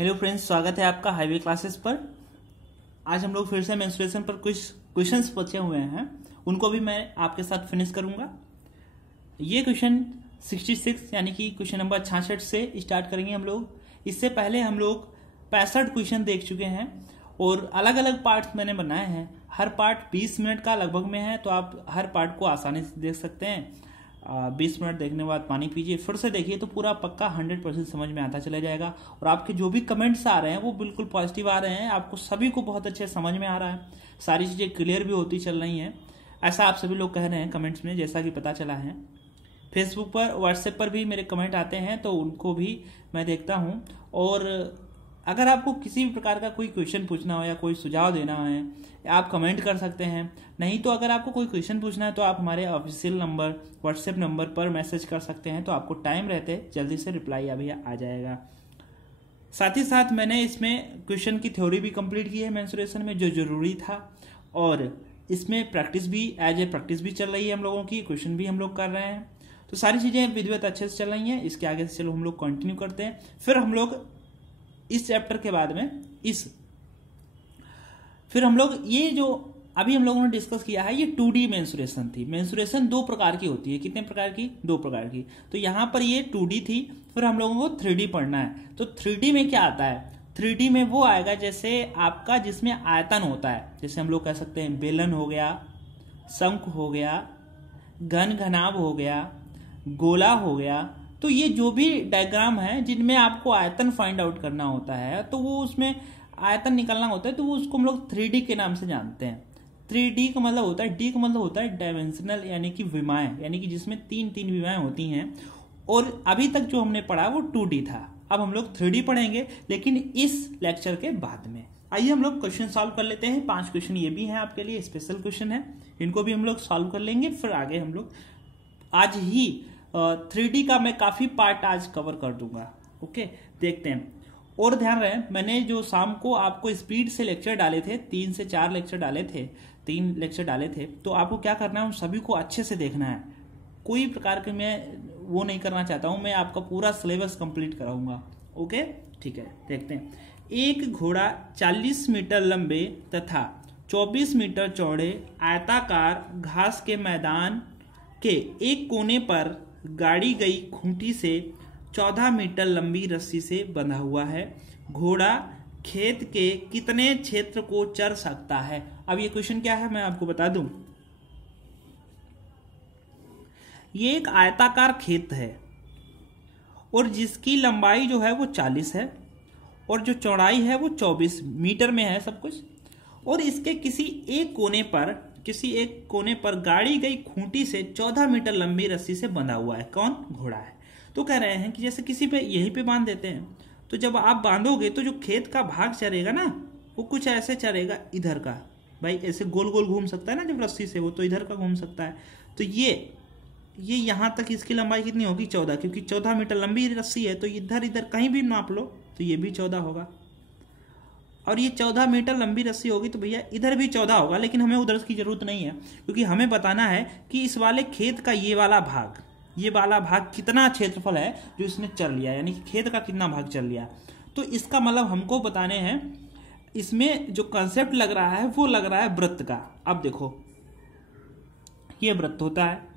Hello friends, स्वागत है आपका हाईवे क्लासेस पर। आज हम लोग फिर से मेंस्ट्रुएशन पर कुछ क्वेश्चंस बचे हुए हैं, उनको भी मैं आपके साथ फिनिश करूंगा। ये क्वेश्चन 66 यानी कि क्वेश्चन नंबर 66 से स्टार्ट करेंगे हम लोग। इससे पहले हम लोग 65 क्वेश्चन देख चुके हैं और अलग अलग पार्ट्स मैंने बनाए हैं। हर पार्ट 20 मिनट का लगभग में है, तो आप हर पार्ट को आसानी से देख सकते हैं। 20 मिनट देखने के बाद पानी पीजिए, फिर से देखिए तो पूरा पक्का 100% समझ में आता चला जाएगा। और आपके जो भी कमेंट्स आ रहे हैं वो बिल्कुल पॉजिटिव आ रहे हैं, आपको सभी को बहुत अच्छे समझ में आ रहा है, सारी चीजें क्लियर भी होती चल रही हैं, ऐसा आप सभी लोग कह रहे हैं कमेंट्स में, जैसा कि पता चला है। फेसबुक पर, व्हाट्सएप पर भी मेरे कमेंट आते हैं, तो उनको भी मैं देखता हूँ। और अगर आपको किसी भी प्रकार का कोई क्वेश्चन पूछना हो या कोई सुझाव देना है, आप कमेंट कर सकते हैं। नहीं तो अगर आपको कोई क्वेश्चन पूछना है तो आप हमारे ऑफिशियल नंबर, व्हाट्सएप नंबर पर मैसेज कर सकते हैं, तो आपको टाइम रहते जल्दी से रिप्लाई अभी आ जाएगा। साथ ही साथ मैंने इसमें क्वेश्चन की थ्योरी भी कंप्लीट की है मेंस्ट्रुएशन में, जो जरूरी था। और इसमें प्रैक्टिस भी एज ए प्रैक्टिस भी चल रही है हम लोगों की, क्वेश्चन भी हम लोग कर रहे हैं। तो सारी चीजें विधिवत अच्छे से चल रही हैं। इसके आगे से चलो हम लोग कंटिन्यू करते हैं। फिर हम लोग इस चैप्टर के बाद में फिर हम लोग ये जो अभी हम लोगों ने डिस्कस किया है, ये 2D मेंस्ट्रुएशन थी। मेंस्ट्रुएशन 2 प्रकार की होती है। कितने प्रकार की? 2 प्रकार की। तो यहां पर ये 2D थी, फिर हम लोगों को 3D पढ़ना है। तो 3D में क्या आता है? 3D में वो आएगा जैसे आपका जिसमें आयतन होता है, जैसे हम लोग कह सकते हैं बेलन हो गया, शंख हो गया, घन घनाभ हो गया, गोला हो गया। तो ये जो भी डायग्राम है जिनमें आपको आयतन फाइंड आउट करना होता है, तो वो उसमें आयतन निकालना होता है, तो वो उसको हम लोग 3D के नाम से जानते हैं। 3D का मतलब होता है, D का मतलब होता है डायमेंशनल, यानी कि विमाएं, यानी कि जिसमें 3 विमाएं होती हैं। और अभी तक जो हमने पढ़ा वो 2D था। अब हम लोग 3D पढ़ेंगे, लेकिन इस लेक्चर के बाद में। आइए हम लोग क्वेश्चन सॉल्व कर लेते हैं। 5 क्वेश्चन ये भी हैं आपके लिए, स्पेशल क्वेश्चन है, इनको भी हम लोग सॉल्व कर लेंगे। फिर आगे हम लोग आज ही 3D का मैं काफी पार्ट आज कवर कर दूंगा। ओके, देखते हैं। और ध्यान रहे, मैंने जो शाम को आपको स्पीड से लेक्चर डाले थे, 3 से 4 लेक्चर डाले थे, 3 लेक्चर डाले थे, तो आपको क्या करना है, उन सभी को अच्छे से देखना है। कोई प्रकार के मैं वो नहीं करना चाहता हूं, मैं आपका पूरा सिलेबस कंप्लीट कराऊंगा। ओके, ठीक है, देखते हैं। एक घोड़ा 40 मीटर लंबे तथा 24 मीटर चौड़े आयताकार घास के मैदान के एक कोने पर गाड़ी गई खूंटी से 14 मीटर लंबी रस्सी से बंधा हुआ है। घोड़ा खेत के कितने क्षेत्र को चर सकता है? अब ये क्वेश्चन क्या है मैं आपको बता दूं। ये एक आयताकार खेत है और जिसकी लंबाई जो है वो 40 है और जो चौड़ाई है वो 24 मीटर में है सब कुछ। और इसके किसी एक कोने पर गाड़ी गई खूंटी से 14 मीटर लंबी रस्सी से बंधा हुआ है। कौन? घोड़ा है। तो कह रहे हैं कि जैसे किसी पे यहीं पे बांध देते हैं, तो जब आप बांधोगे तो जो खेत का भाग चरेगा ना, वो कुछ ऐसे चरेगा इधर का। भाई ऐसे गोल गोल घूम सकता है ना जब रस्सी से, वो तो इधर का घूम सकता है। तो ये यहां तक इसकी लंबाई कितनी होगी? 14, क्योंकि 14 मीटर लंबी रस्सी है, तो इधर इधर कहीं भी नाप लो तो ये भी 14 होगा। और ये 14 मीटर लंबी रस्सी होगी तो भैया इधर भी 14 होगा, लेकिन हमें उधर की जरूरत नहीं है, क्योंकि हमें बताना है कि इस वाले खेत का ये वाला भाग कितना क्षेत्रफल है जो इसने चर लिया, यानी कि खेत का कितना भाग चर लिया। तो इसका मतलब हमको बताने हैं। इसमें जो कंसेप्ट लग रहा है वो लग रहा है वृत्त का। अब देखो, ये वृत्त होता है,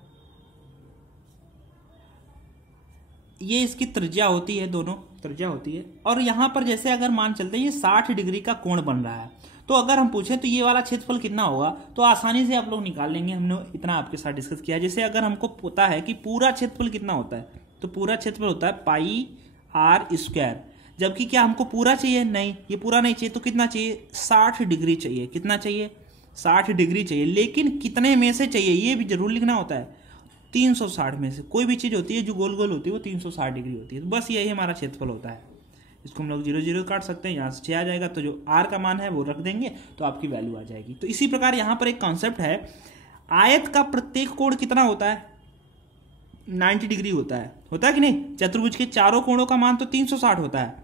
ये इसकी त्रिज्या होती है, दोनों त्रिज्या होती है। और यहां पर जैसे अगर मान चलते हैं ये 60 डिग्री का कोण बन रहा है, तो अगर हम पूछें तो ये वाला क्षेत्रफल कितना होगा, तो आसानी से आप लोग निकाल लेंगे। हमने इतना आपके साथ डिस्कस किया। जैसे अगर हमको पता है कि पूरा क्षेत्रफल कितना होता है, तो पूरा क्षेत्रफल होता है पाई r स्क्वायर। जबकि क्या हमको पूरा चाहिए? नहीं, ये पूरा नहीं चाहिए। तो कितना चाहिए? 60 डिग्री चाहिए। कितना चाहिए? 60 डिग्री चाहिए। लेकिन कितने में से चाहिए ये भी जरूर लिखना होता है। 360 में से। कोई भी चीज होती है जो गोल गोल होती है वो 360 डिग्री होती है। तो बस यही हमारा क्षेत्रफल होता है। इसको हम लोग 0 0 काट सकते हैं, यहाँ से 6 आ जाएगा, तो जो r का मान है वो रख देंगे तो आपकी वैल्यू आ जाएगी। तो इसी प्रकार यहाँ पर एक कॉन्सेप्ट है, आयत का प्रत्येक कोण कितना होता है? 90 डिग्री होता है कि नहीं? चतुर्भुज के चारों कोणों का मान तो 360 होता है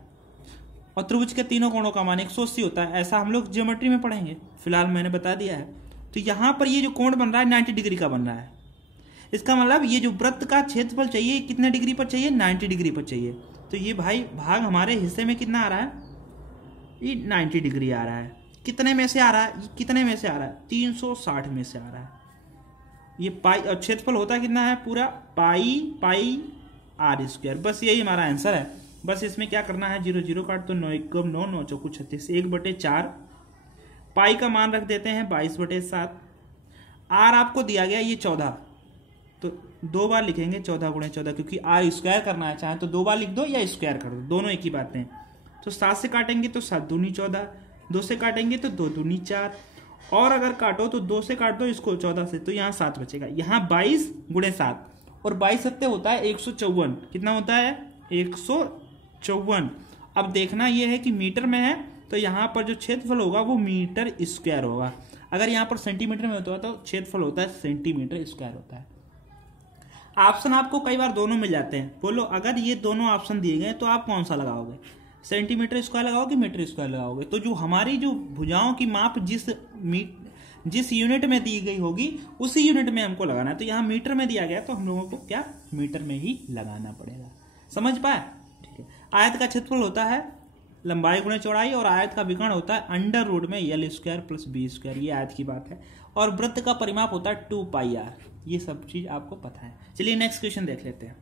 और त्रिभुज के तीनों कोणों का मान 180 होता है। ऐसा हम लोग ज्योमेट्री में पढ़ेंगे, फिलहाल मैंने बता दिया है। तो यहाँ पर ये जो कोण बन रहा है 90 डिग्री का बन रहा है। इसका मतलब ये जो वृत्त का क्षेत्रफल चाहिए कितने डिग्री पर चाहिए? 90 डिग्री पर चाहिए। तो ये भाई भाग हमारे हिस्से में कितना आ रहा है? ये 90 डिग्री आ रहा है। कितने में से आ रहा है? कितने में से आ रहा है? 360 में से आ रहा है। ये पाई, और क्षेत्रफल होता है कितना है? पूरा पाई आर स्क्वायर। बस यही हमारा आंसर है। बस इसमें क्या करना है, 0 0 काट तो 9 1 9 9 चौको 36, 1/4। पाई का मान रख देते हैं 22/7। आर आपको दिया गया ये 14, तो 2 बार लिखेंगे 14 × 14, क्योंकि आर स्क्वायर करना है, चाहे तो 2 बार लिख दो या स्क्वायर कर दो, दोनों एक ही बातें हैं। तो 7 से काटेंगे तो 7 दूनी 14, 2 से काटेंगे तो 2 दूनी 4, और अगर काटो तो 2 से काट दो इसको 14 से, तो यहाँ 7 बचेगा। यहाँ 22 × 7, और 22 सत्ते होता है 154। कितना होता है? 154। अब देखना यह है कि मीटर में है, तो यहाँ पर जो क्षेत्रफल होगा वो मीटर स्क्वायर होगा। अगर यहाँ पर सेंटीमीटर में होता है तो क्षेत्रफल होता है सेंटीमीटर स्क्वायर होता है। ऑप्शन आपको कई बार दोनों मिल जाते हैं। बोलो, अगर ये दोनों ऑप्शन दिए गए तो आप कौन सा लगाओगे? सेंटीमीटर स्क्वायर लगाओगे, मीटर स्क्वायर लगाओगे? तो जो हमारी जो भुजाओं की माप जिस यूनिट में दी गई होगी उसी यूनिट में हमको लगाना है। तो यहाँ मीटर में दिया गया तो हम लोगों को क्या मीटर में ही लगाना पड़ेगा। समझ पाए? ठीक है। आयत का क्षेत्रफल होता है लंबाई गुणे चौड़ाई, और आयत का विकर्ण होता है अंडर रूट में L² + B²। ये आयत की बात है। और वृत्त का परिमाप होता है 2πr। ये सब चीज आपको पता है। चलिए नेक्स्ट क्वेश्चन देख लेते हैं।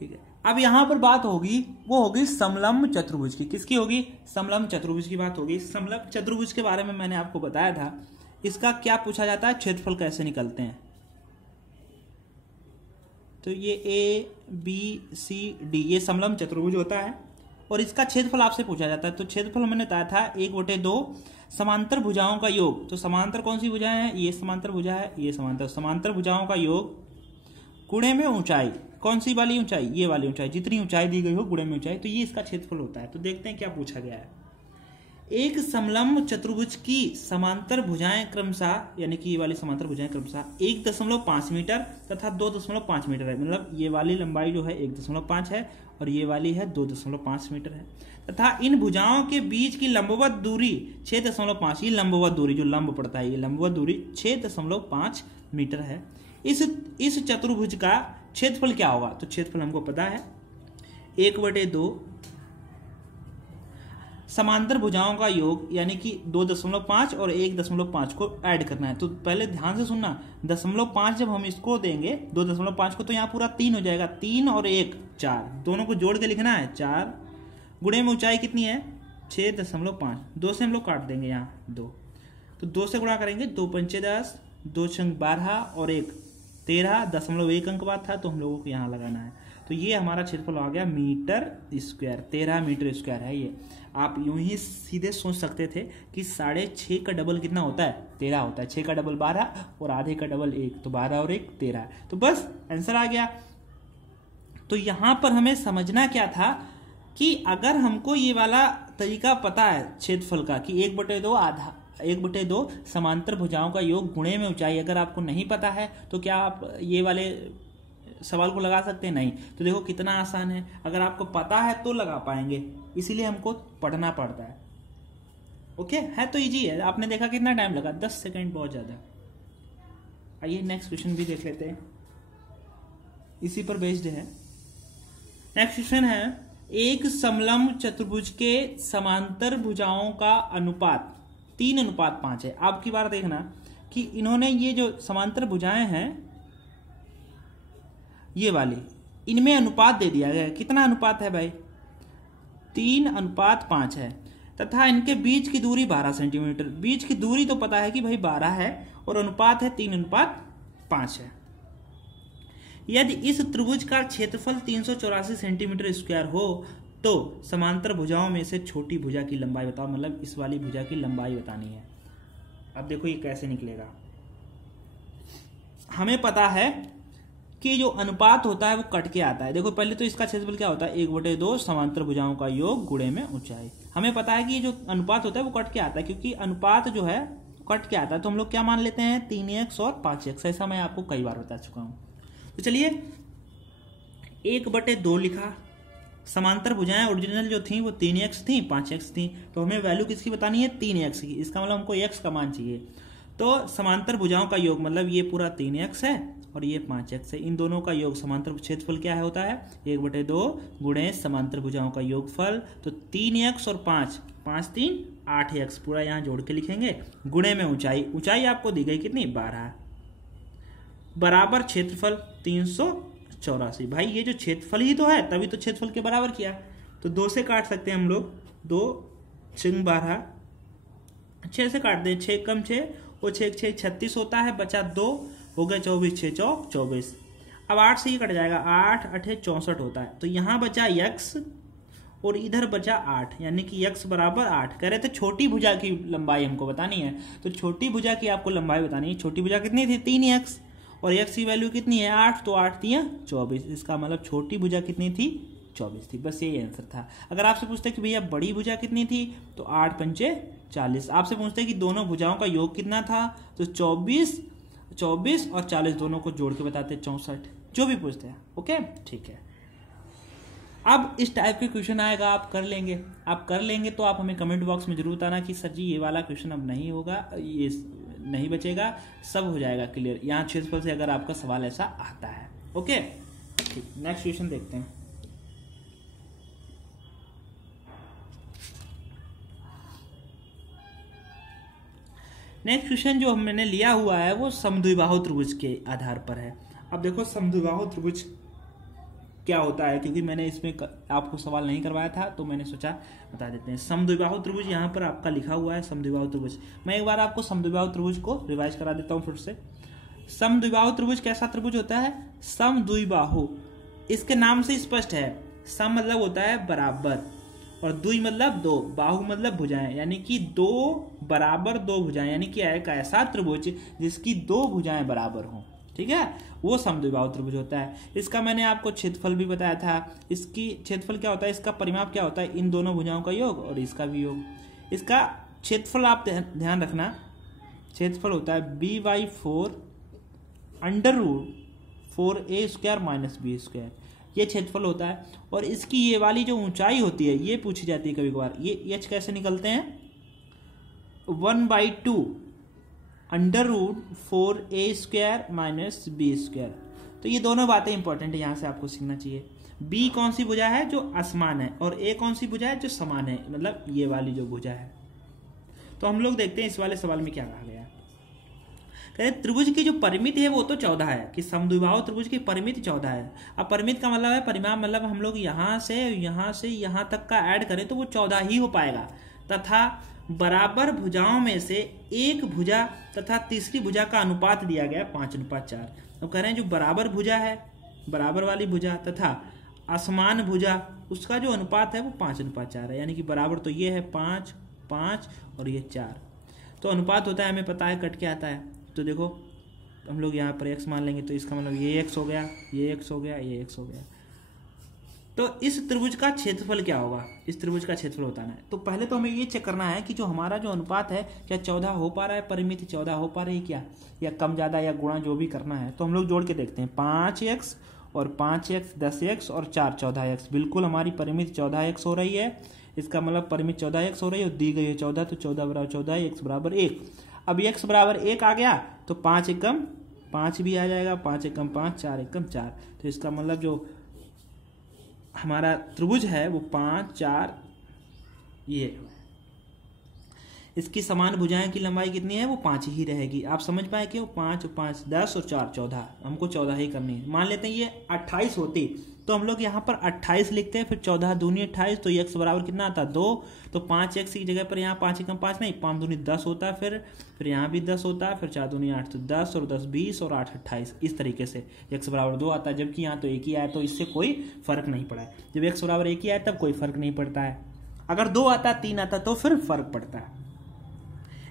ठीक है, अब यहां पर बात होगी, वो होगी समलंब चतुर्भुज की। किसकी होगी? समलंब चतुर्भुज की बात होगी। समलंब चतुर्भुज के बारे में मैंने आपको बताया था। इसका क्या पूछा जाता है? क्षेत्रफल कैसे निकलते हैं। तो ये ABCD ये समलंब चतुर्भुज होता है, और इसका क्षेत्रफल आपसे पूछा जाता है। तो क्षेत्रफल मैंने बताया था 1/2 समांतर भुजाओं का योग। तो समांतर कौन सी भुजाएं हैं? ये समांतर भुजा है, ये समांतर भुजाओं का योग गुणे में ऊंचाई। कौन सी वाली ऊंचाई? ये वाली ऊंचाई। जितनी ऊंचाई दी गई हो गुणे में ऊंचाई, तो ये इसका क्षेत्रफल होता है। तो देखते हैं क्या पूछा गया है। एक समलंब चतुर्भुज की समांतर भुजाएं क्रमशः, यानी कि ये वाली समांतर भुजाएं क्रमशः 1.5 मीटर तथा 2.5 मीटर है। मतलब ये वाली लंबाई जो है 1.5 है, और ये वाली है 2.5 मीटर है, तथा इन भुजाओं के बीच की लंबवत दूरी 6.5। ये लंबवत दूरी जो लंब पड़ता है, ये लंबवत दूरी 6.5 मीटर है। इस चतुर्भुज का क्षेत्रफल क्या होगा? तो क्षेत्रफल हमको पता है 1/2 समांतर भुजाओं का योग, यानी कि 2.5 और 1.5 को ऐड करना है। तो पहले ध्यान से सुनना, 0.5 जब हम इसको देंगे 2.5 को, तो यहाँ पूरा 3 हो जाएगा। 3 और 1 4, दोनों को जोड़ के लिखना है। 4 गुणे में ऊंचाई कितनी है? 6.5। 2 से हम लोग काट देंगे यहाँ 2, तो 2 से गुणा करेंगे। 2 पंचे 10, 2 छंग 12 और 1 13, 0.1 अंक बाद था, तो हम लोगों को यहाँ लगाना है। तो ये हमारा क्षेत्रफल आ गया मीटर स्क्वायर। 13 मीटर स्क्वायर है ये। आप यूं ही सीधे सोच सकते थे कि 6.5 का डबल कितना होता है? 13 होता है। 6 का डबल 12 और आधे का डबल 1, तो 12 और 1 13। तो बस आंसर आ गया। तो यहां पर हमें समझना क्या था कि अगर हमको ये वाला तरीका पता है क्षेत्रफल का कि 1/2 समांतर भुजाओं का योग गुणे में ऊंचाई, अगर आपको नहीं पता है तो क्या आप ये वाले सवाल को लगा सकते हैं? नहीं। तो देखो कितना आसान है। अगर आपको पता है तो लगा पाएंगे, इसीलिए हमको पढ़ना पड़ता है। ओके, है तो इजी है। आपने देखा कितना टाइम लगा? 10 सेकंड, बहुत ज्यादा। आइए नेक्स्ट क्वेश्चन भी देख लेते हैं, इसी पर बेस्ड है। नेक्स्ट क्वेश्चन है, एक समलंब चतुर्भुज के समांतर भुजाओं का अनुपात 3:5 है। आपकी बार देखना कि इन्होंने ये जो समांतर भुजाएं हैं ये वाली, इनमें अनुपात दे दिया गया है। कितना अनुपात है भाई? 3:5 है, तथा इनके बीच की दूरी 12 सेंटीमीटर। बीच की दूरी तो पता है कि भाई 12 है, और अनुपात है 3:5 है। यदि इस त्रिभुज का क्षेत्रफल 384 सेंटीमीटर स्क्वायर हो तो समांतर भुजाओं में से छोटी भुजा की लंबाई बताओ। मतलब इस वाली भुजा की लंबाई बतानी है। अब देखो ये कैसे निकलेगा। हमें पता है कि जो अनुपात होता है वो कट के आता है। देखो पहले तो इसका क्षेत्रफल क्या होता है? 1/2 समांतर भुजाओं का योग गुणे में ऊंचाई। हमें पता है कि ये जो अनुपात होता है वो कट के आता है, क्योंकि अनुपात जो है कट के आता है। तो हम लोग क्या मान लेते हैं? 3x और 5x। ऐसा मैं आपको कई बार बता चुका हूं। तो चलिए 1/2 लिखा। समांतर भुजाएं ओरिजिनल जो थी वो 3x थी, 5x थी। तो हमें वैल्यू किसकी बतानी है? 3x की। इसका मतलब हमको x का मान चाहिए। तो समांतर भुजाओं का योग मतलब ये पूरा 3x है और ये 5x है। इन दोनों का योग समांतर क्षेत्रफल क्या है होता है 1/2 गुणे समांतर भुजाओं का योगफल। तो 3x और 5, 5 3 8x पूरा यहाँ जोड़ के लिखेंगे, गुणे में ऊंचाई, ऊंचाई आपको दी गई कितनी 12 बराबर क्षेत्रफल 384। भाई ये जो क्षेत्रफल ही तो है, तभी तो क्षेत्रफल के बराबर किया। तो 2 से काट सकते हैं हम लोग, 2 6 12, 6 से काट दें, 6 कम 6 और 6 6 36 होता है, बचा 2 हो गए 24, 6 चौक 24। अब 8 से ये कट जाएगा, 8 8 64 होता है। तो यहाँ बचा x और इधर बचा 8, यानी कि x बराबर 8। कह रहे थे छोटी भुजा की लंबाई हमको बतानी है, तो छोटी भुजा की आपको लंबाई बतानी है। छोटी भुजा कितनी थी 3x और x की वैल्यू कितनी है 8, तो 8 3 24। इसका मतलब छोटी भुजा कितनी थी 24 थी। बस यही आंसर था। अगर आपसे पूछते कि भैया बड़ी भुजा कितनी थी, तो 8 पंचे 40। आपसे पूछते कि दोनों भुजाओं का योग कितना था, तो 24 और 40 दोनों को जोड़ के बताते 64, जो भी पूछते हैं। ओके ठीक है। अब इस टाइप के क्वेश्चन आएगा, आप कर लेंगे। आप कर लेंगे तो आप हमें कमेंट बॉक्स में जरूर बताना कि सर जी ये वाला क्वेश्चन अब नहीं होगा, ये नहीं बचेगा, सब हो जाएगा क्लियर। यहाँ क्षेत्रफल से अगर आपका सवाल ऐसा आता है। ओके ठीक, नेक्स्ट क्वेश्चन देखते हैं। नेक्स्ट क्वेश्चन जो मैंने लिया हुआ है वो समद्विबाहु त्रिभुज के आधार पर है। अब देखो समद्विबाहु त्रिभुज क्या होता है, क्योंकि मैंने इसमें आपको सवाल नहीं करवाया था तो मैंने सोचा बता देते हैं। समद्विबाहु त्रिभुज यहाँ पर आपका लिखा हुआ है समद्विबाहु त्रिभुज। मैं एक बार आपको समद्विबाहु त्रिभुज को रिवाइज करा देता हूँ फिर से। समद्विबाहु त्रिभुज कैसा त्रिभुज होता है, समद्विबाहु, इसके नाम से स्पष्ट है। सम मतलब होता है बराबर और द्वि मतलब दो, बाहु मतलब भुजाएं, यानी कि दो बराबर दो भुजाएं, यानी कि एक ऐसा त्रिभुज जिसकी दो भुजाएं बराबर हों, ठीक है, वो समद्विबाहु त्रिभुज होता है। इसका मैंने आपको क्षेत्रफल भी बताया था। इसकी क्षेत्रफल क्या होता है, इसका परिमाप क्या होता है, इन दोनों भुजाओं का योग और इसका भी योग। इसका क्षेत्रफल आप ध्यान रखना, क्षेत्रफल होता है b/4 √4a² - b², ये क्षेत्रफल होता है। और इसकी ये वाली जो ऊंचाई होती है ये पूछी जाती है कभी कभार। ये h कैसे निकलते हैं, 1/2 √4a² - b²। तो ये दोनों बातें इंपॉर्टेंट है, यहां से आपको सीखना चाहिए। b कौन सी भुजा है, जो असमान है, और a कौन सी भुजा है, जो समान है, मतलब ये वाली जो भुजा है। तो हम लोग देखते हैं इस वाले सवाल में क्या कहा गया है। त्रिभुज की जो परिमिति है वो तो 14 है, कि समद्विबाहु त्रिभुज की परिमिति 14 है। अब परिमिति का मतलब है परिमाप, मतलब हम लोग यहां से यहां तक का ऐड करें तो वो 14 ही हो पाएगा। तथा बराबर भुजाओं में से एक भुजा तथा तीसरी भुजा का अनुपात दिया गया 5:4। अब कह रहे हैं जो बराबर भुजा है, बराबर वाली भुजा तथा असमान भुजा, उसका जो अनुपात है वो 5:4 है। यानी कि बराबर तो ये है 5 5 और ये 4, तो अनुपात होता है, हमें पता है, कट के आता है। तो देखो हम लोग यहाँ पर x मान लेंगे, तो इसका मतलब ये x हो गया, ये x हो गया, ये x हो गया। तो इस त्रिभुज का क्षेत्रफल क्या होगा, इस त्रिभुज का क्षेत्रफल बताना है। तो पहले तो हमें ये चेक करना है कि जो हमारा जो अनुपात है क्या 14 हो पा रहा है, परिमिति 14 हो पा रही है क्या, या कम ज़्यादा या गुणा जो भी करना है। तो हम लोग जोड़ के देखते हैं, 5x और 5x 10x और 4 14x। बिल्कुल हमारी परिमिति 14x हो रही है, इसका मतलब परिमिति 14x हो रही है और दी गई है 14, तो 14 बराबर 14, x बराबर 1। अब x बराबर 1 आ गया तो 5 एकम 5 भी आ जाएगा, 5 एकम 5, 4 एकम 4। तो इसका मतलब जो हमारा त्रिभुज है वो 5 4, ये इसकी समान भुजाएं की लंबाई कितनी है, वो 5 ही रहेगी। आप समझ पाए कि वो 5 और 5 10 और 4 14, हमको 14 ही करनी है। मान लेते हैं ये 28 होती तो हम लोग यहाँ पर 28 लिखते हैं, फिर 14 दूनी 28, तो x बराबर कितना आता है 2। तो 5x की जगह पर यहाँ 5 एकम 5 नहीं, 5 दूनी 10 होता है, फिर यहाँ भी 10 होता है, फिर 4 दूनी 8, तो 10 और 10 20 और 8 28। इस तरीके से x बराबर 2 आता है, जबकि यहाँ तो 1 ही आया, तो इससे कोई फर्क नहीं पड़ा है। जब x बराबर 1 ही आया तब कोई फर्क नहीं पड़ता है। अगर 2 आता 3 आता तो फिर फर्क पड़ता है।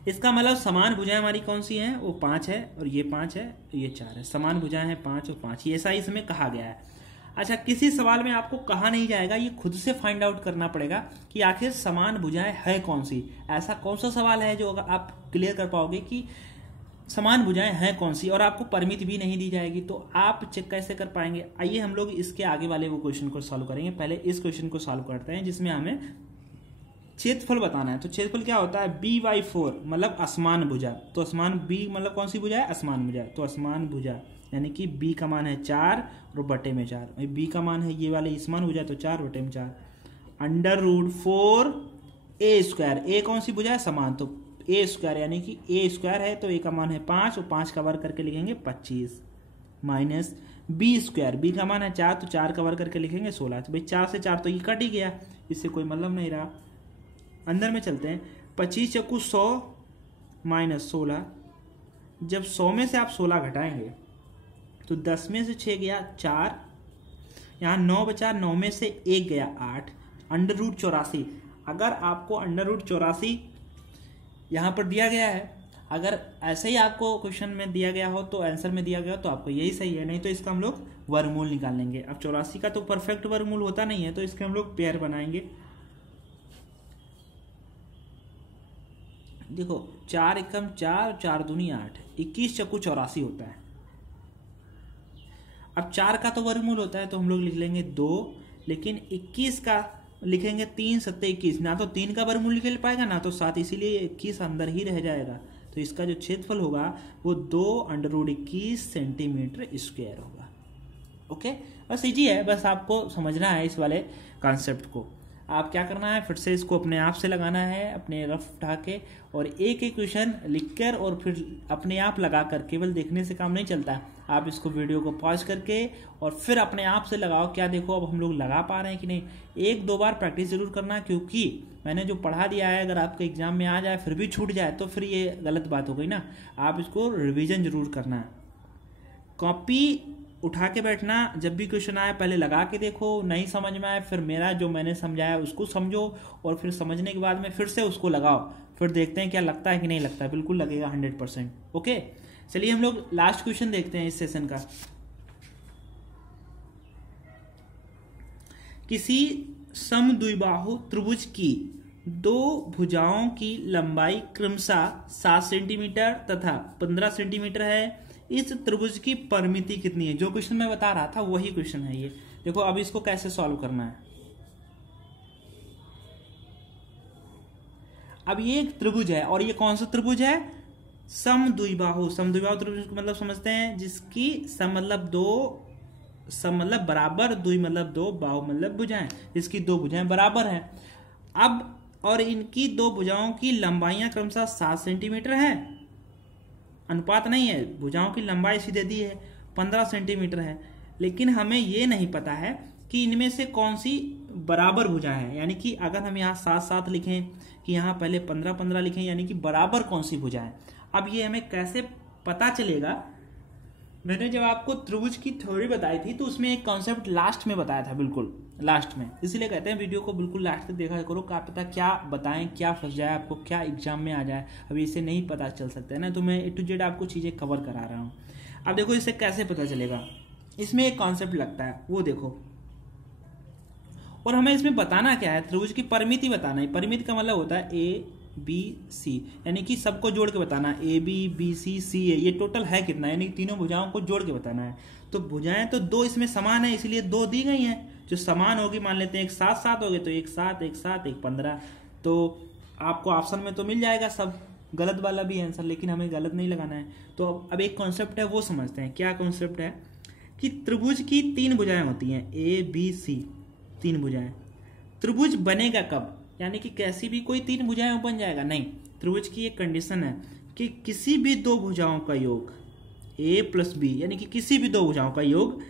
इसका मतलब समान भुजाएं हमारी कौन सी हैं, वो 5 है और ये 5 है, ये 4 है। समान भुजाएं हैं 5 और 5, ऐसा इसमें कहा गया है। अच्छा, किसी सवाल में आपको कहा नहीं जाएगा, ये खुद से फाइंड आउट करना पड़ेगा कि आखिर समान भुजाएं है कौन सी। ऐसा कौन सा सवाल है जो आप क्लियर कर पाओगे कि समान भुजाएं हैं कौन सी, और आपको परिमिति भी नहीं दी जाएगी, तो आप चेक कैसे कर पाएंगे। आइए हम लोग इसके आगे वाले वो क्वेश्चन को सॉल्व करेंगे। पहले इस क्वेश्चन को सॉल्व करते हैं जिसमें हमें क्षेत्रफल बताना है। तो क्षेत्रफल क्या होता है, b/4 मतलब असमान भुजा। तो असमान b मतलब कौन सी भुजा है, असमान भुजा। तो असमान भुजा यानी कि b का मान है 4 और बटे में 4, b का मान है ये वाले इस मान हो जाए तो 4 बटे में 4, अंडर रूट 4 ए स्क्वायर, ए कौन सी भुजा है समान, तो ए स्क्वायर यानी कि ए स्क्वायर है तो ए का मान है 5 और 5 का वर्ग करके लिखेंगे 25 माइनस बी स्क्वायर, बी का मान है 4 तो 4 का वर्ग करके लिखेंगे 16, तो भाई 4 से 4 तो ये कट ही गया, इससे कोई मतलब नहीं रहा। अंदर में चलते हैं, 25 चक्कू 100 माइनस 16, जब 100 में से आप 16 घटाएंगे तो 10 में से 6 गया 4, यहाँ 9 बचा, 9 में से 1 गया 8, अंडर रूट 84। अगर आपको अंडर रूट 84 यहाँ पर दिया गया है, अगर ऐसे ही आपको क्वेश्चन में दिया गया हो तो आंसर में दिया गया हो तो आपको यही सही है, नहीं तो इसका हम लोग वर्गमूल निकाल लेंगे। अब 84 का तो परफेक्ट वर्गमूल होता नहीं है तो इसके हम लोग पेयर बनाएंगे। देखो 4 एकम 4, 4 दूनी 8, 21 चक्कू 84 होता है। अब 4 का तो वर्गमूल होता है तो हम लोग लिख लेंगे 2, लेकिन 21 का लिखेंगे 3 सत्ते 21, ना तो 3 का वर्गमूल निकल पाएगा ना तो 7, इसीलिए 21 अंदर ही रह जाएगा, तो इसका जो क्षेत्रफल होगा वो 2 अंडर रूट 21 सेंटीमीटर स्क्वायर होगा। ओके, बस इजी है, बस आपको समझना है इस वाले कॉन्सेप्ट को। आप क्या करना है, फिर से इसको अपने आप से लगाना है, अपने रफ उठा के, और एक एक क्वेश्चन लिखकर और फिर अपने आप लगा कर, केवल देखने से काम नहीं चलता। आप इसको वीडियो को पॉज करके और फिर अपने आप से लगाओ, क्या देखो अब हम लोग लगा पा रहे हैं कि नहीं। 1-2 बार प्रैक्टिस जरूर करना, क्योंकि मैंने जो पढ़ा दिया है अगर आपके एग्जाम में आ जाए फिर भी छूट जाए तो फिर ये गलत बात हो गई ना। आप इसको रिविजन जरूर करना है, कॉपी उठा के बैठना, जब भी क्वेश्चन आए पहले लगा के देखो, नहीं समझ में आए फिर मेरा जो मैंने समझाया उसको समझो, और फिर समझने के बाद में फिर से उसको लगाओ, फिर देखते हैं क्या लगता है कि नहीं लगता है। बिल्कुल लगेगा 100%। ओके, चलिए हम लोग लास्ट क्वेश्चन देखते हैं इस सेशन का। किसी समद्विबाहु त्रिभुज की 2 भुजाओं की लंबाई क्रमशः 7 सेंटीमीटर तथा 15 सेंटीमीटर है, इस त्रिभुज की परिमिति कितनी है। जो क्वेश्चन मैं बता रहा था वही क्वेश्चन है ये। देखो अब इसको कैसे सॉल्व करना है। अब ये एक त्रिभुज है और ये कौन सा त्रिभुज है, समद्विबाहु। समद्विबाहु त्रिभुज को मतलब समझते हैं जिसकी सम मतलब 2, सम मतलब बराबर, द्वि मतलब 2, बाहु मतलब भुजाएं, इसकी 2 भुजाएं बराबर हैं। अब और इनकी 2 भुजाओं की लंबाइयां क्रमशः 7 सेंटीमीटर है, अनुपात नहीं है, भुजाओं की लंबाई सीधे दी है 15 सेंटीमीटर है, लेकिन हमें ये नहीं पता है कि इनमें से कौन सी बराबर भुजा है। यानी कि अगर हम यहाँ 7-7 लिखें कि यहाँ पहले 15-15 लिखें, यानी कि बराबर कौन सी भुजा है। अब ये हमें कैसे पता चलेगा। मैंने जब आपको त्रिभुज की थ्योरी बताई थी तो उसमें एक कॉन्सेप्ट लास्ट में बताया था, बिल्कुल लास्ट में, इसीलिए कहते हैं वीडियो को बिल्कुल लास्ट तक देखा करो, क्या पता क्या बताएं, क्या फंस जाए आपको, क्या एग्जाम में आ जाए। अभी इसे नहीं पता चल सकता है ना, तो मैं A to Z आपको चीज़ें कवर करा रहा हूँ। अब देखो इससे कैसे पता चलेगा, इसमें एक कॉन्सेप्ट लगता है वो देखो, और हमें इसमें बताना क्या है, त्रिभुज की परिमिति बताना है। परिमिति का मतलब होता है ABC, यानी कि सबको जोड़ के बताना, AB BC CA ये टोटल है कितना, यानी तीनों भुजाओं को जोड़ के बताना है। तो भुजाएं तो 2 इसमें समान है, इसलिए 2 दी गई हैं, जो समान होगी मान लेते हैं एक 7-7 हो गए तो एक 7, एक 7, एक 15, तो आपको ऑप्शन में तो मिल जाएगा सब, गलत वाला भी आंसर, लेकिन हमें गलत नहीं लगाना है। तो अब एक कॉन्सेप्ट है वो समझते हैं। क्या कॉन्सेप्ट है कि त्रिभुज की 3 भुजाएं होती हैं, ABC 3 भुजाएं। त्रिभुज बनेगा कब, यानी कि कैसी भी कोई 3 भुजाएं बन जाएगा, नहीं। त्रिभुज की एक कंडीशन है कि किसी भी 2 भुजाओं का योग A + B, यानी कि किसी भी 2 भुजाओं का योग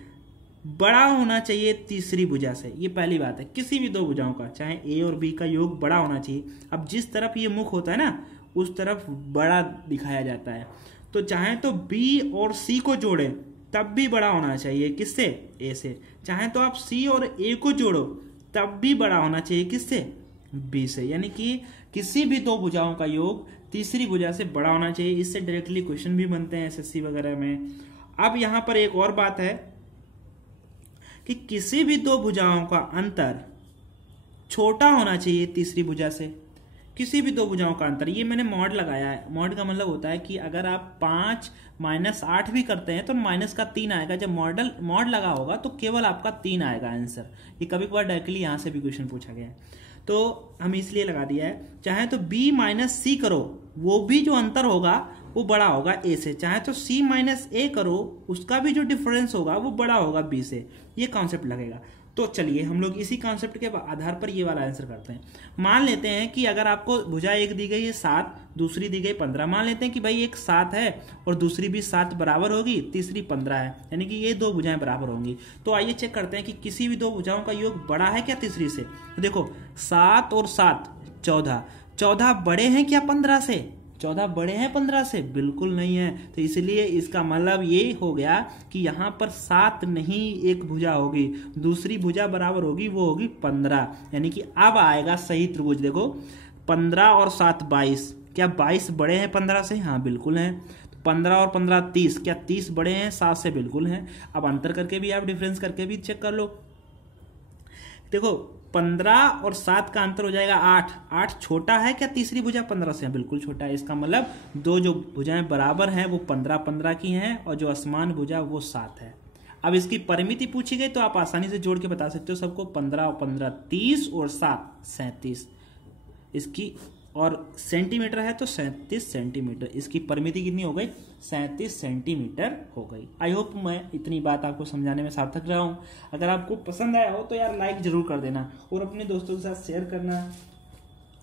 बड़ा होना चाहिए तीसरी भुजा से। ये पहली बात है, किसी भी 2 भुजाओं का, चाहे A और B का योग बड़ा होना चाहिए। अब जिस तरफ ये मुख होता है ना उस तरफ बड़ा दिखाया जाता है, तो चाहे तो B और C को जोड़े तब भी बड़ा होना चाहिए, किससे, A से। चाहे तो आप C और A को जोड़ो तब भी बड़ा होना चाहिए, किससे, B से। यानी कि किसी भी 2 भुजाओं का योग तीसरी भुजा से बड़ा होना चाहिए। इससे डायरेक्टली क्वेश्चन भी बनते हैं SSC वगैरह में। अब यहां पर एक और बात है कि किसी भी 2 भुजाओं का अंतर छोटा होना चाहिए तीसरी भुजा से। किसी भी 2 भुजाओं का अंतर, ये मैंने मॉड लगाया है। मॉड का मतलब होता है कि अगर आप 5 - 8 भी करते हैं तो माइनस का 3 आएगा। जब मॉड लगा होगा तो केवल आपका 3 आएगा आंसर। ये कभी कभार डायरेक्टली यहां से भी क्वेश्चन पूछा गया है, तो हम इसलिए लगा दिया है। चाहे तो B - C करो, वो भी जो अंतर होगा वो बड़ा होगा ए से, चाहे तो सी माइनस ए करो, उसका भी जो डिफरेंस होगा वो बड़ा होगा बी से, ये कॉन्सेप्ट लगेगा। तो चलिए हम लोग इसी कॉन्सेप्ट के आधार पर ये वाला आंसर करते हैं। मान लेते हैं कि अगर आपको भुजा एक दी गई है 7, दूसरी दी गई 15, मान लेते हैं कि भाई एक 7 है और दूसरी भी 7 बराबर होगी, तीसरी 15 है, यानी कि ये दो भुजाएं बराबर होंगी। तो आइए चेक करते हैं कि किसी भी दो भुजाओं का योग बड़ा है क्या तीसरी से। तो देखो 7 और 7 14, 14 बड़े हैं क्या 15 से? 14 बड़े हैं 15 से? बिल्कुल नहीं है। तो इसलिए इसका मतलब ये हो गया कि यहाँ पर 7 नहीं एक भुजा होगी, दूसरी भुजा बराबर होगी, वो होगी 15, यानी कि अब आएगा सही त्रिभुज। देखो 15 और 7 22, क्या 22 बड़े हैं 15 से? हाँ बिल्कुल हैं। 15 और 15 30, क्या 30 बड़े हैं 7 से? बिल्कुल हैं। अब अंतर करके भी आप डिफरेंस करके भी चेक कर लो। देखो 15 और 7 का अंतर हो जाएगा 8, 8 छोटा है क्या तीसरी भुजा 15 से? बिल्कुल छोटा है। इसका मतलब दो जो भुजाएं बराबर हैं वो 15 15 की हैं और जो असमान भुजा वो 7 है। अब इसकी परिमिति पूछी गई तो आप आसानी से जोड़ के बता सकते हो सबको। 15 और 15 30 और 7 37, इसकी और सेंटीमीटर है तो 37 सेंटीमीटर, इसकी परिमिति कितनी हो गई? 37 सेंटीमीटर हो गई। आई होप मैं इतनी बात आपको समझाने में सार्थक रहा हूँ। अगर आपको पसंद आया हो तो यार लाइक जरूर कर देना और अपने दोस्तों के साथ शेयर करना।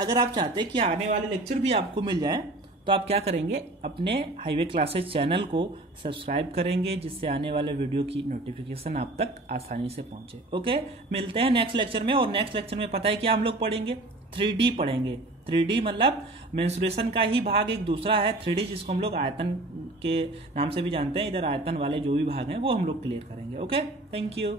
अगर आप चाहते हैं कि आने वाले लेक्चर भी आपको मिल जाए तो आप क्या करेंगे, अपने हाईवे क्लासेस चैनल को सब्सक्राइब करेंगे, जिससे आने वाले वीडियो की नोटिफिकेशन आप तक आसानी से पहुंचे। ओके, मिलते हैं नेक्स्ट लेक्चर में। और नेक्स्ट लेक्चर में पता है क्या हम लोग पढ़ेंगे? 3D पढ़ेंगे। 3D मतलब मेंसुरेशन का ही भाग एक दूसरा है 3D, जिसको हम लोग आयतन के नाम से भी जानते हैं। इधर आयतन वाले जो भी भाग हैं वो हम लोग क्लियर करेंगे। Okay, thank you.